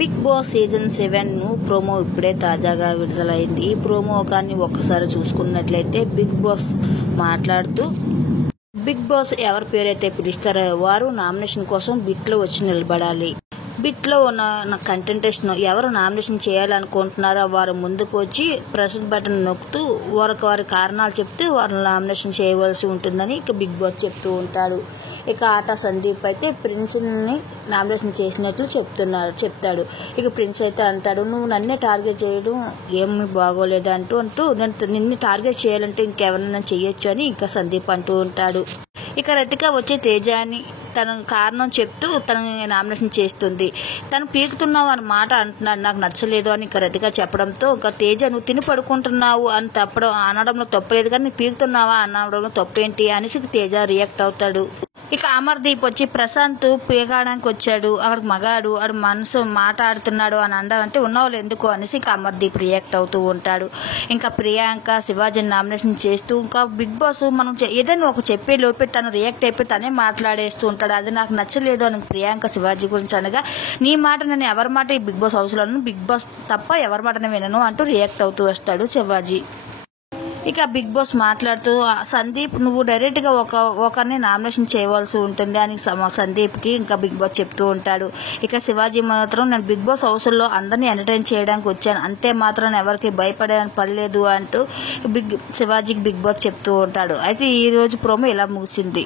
Big boss season 7 promo ఇప్పుడే తాజాగా విడుదలైంది. ఈ ప్రోమో కానీ ఒక్కసారి చూసుకున్నట్లయితే బిగ్ బాస్ మాట్లాడుతూ బిగ్ బాస్ ఎవరి పేరైతే పిలుస్తారో వారు నామినేషన్ కోసం బిట్లో వచ్చి నిలబడాలి. బిట్లో ఉన్న కంటెంటెస్ట్ ఎవరు నామినేషన్ చేయాలనుకుంటున్నారో వారు ముందుకు వచ్చి ప్రెస్ బటన్ నొక్కుతూ వారి కారణాలు చెప్తూ వారిని నామినేషన్ చేయవలసి ఉంటుందని ఇక బిగ్ బాస్ చెప్తూ ఉంటాడు. ఇక ఆట సందీప్ అయితే ప్రిన్స్ని నామినేషన్ చేసినట్లు చెప్తాడు. ఇక ప్రిన్స్ అయితే అంటాడు, నువ్వు నన్నే టార్గెట్ చేయడం ఏమీ బాగోలేదు అంటూ నిన్ను టార్గెట్ చేయాలంటే ఇంకెవరైనా చెయ్యొచ్చు అని ఇంకా సందీప్ అంటూ ఉంటాడు. ఇక రతిక వచ్చి తేజాని తన కారణం చెప్తూ తనని నామినేషన్ చేస్తుంది. తను పీకుతున్నావు అని మాట అంటున్నాడు, నాకు నచ్చలేదు అని ఇక రతిక చెప్పడంతో ఇక తేజ నువ్వు తిని పడుకుంటున్నావు అని అనడంలో తప్పలేదు, కానీ నువ్వు పీకుతున్నావా అనడంలో తప్పేంటి అనేసి తేజ రియాక్ట్ అవుతాడు. ఇక అమర్దీప్ వచ్చి ప్రశాంత్ పీకడానికి వచ్చాడు, అక్కడికి మగాడు ఆడు మనసు మాట్లాడుతున్నాడు అని అంటే ఉన్నవాళ్ళు ఎందుకు అనేసి ఇక అమర్దీప్ రియాక్ట్ అవుతూ ఉంటాడు. ఇంకా ప్రియాంక శివాజీని నామినేషన్ చేస్తూ ఇంకా బిగ్ బాస్ మనం ఏదైనా ఒక చెప్పే లోపే తను రియాక్ట్ అయిపోయి తనే మాట్లాడేస్తూ ఉంటాడు. అది నాకు నచ్చలేదు అని ప్రియాంక శివాజీ గురించి అనగా, నీ మాట నేను ఎవరి మాట ఈ బిగ్ బాస్ హౌస్లో బిగ్ బాస్ తప్ప ఎవరి మాట నేను వినను అంటూ రియాక్ట్ అవుతూ వస్తాడు శివాజీ. ఇక బిగ్ బాస్ మాట్లాడుతూ సందీప్ నువ్వు డైరెక్ట్గా ఒకరిని నామినేషన్ చేయవలసి ఉంటుంది అని సందీప్కి ఇంకా బిగ్ బాస్ చెప్తూ ఉంటాడు. ఇక శివాజీ మాత్రం నేను బిగ్ బాస్ హౌస్లో అందరినీ ఎంటర్టైన్ చేయడానికి వచ్చాను, అంతే మాత్రం ఎవరికి పడలేదు అంటూ శివాజీకి బిగ్ బాస్ చెప్తూ ఉంటాడు. అయితే ఈరోజు ప్రోమో ఇలా ముగిసింది.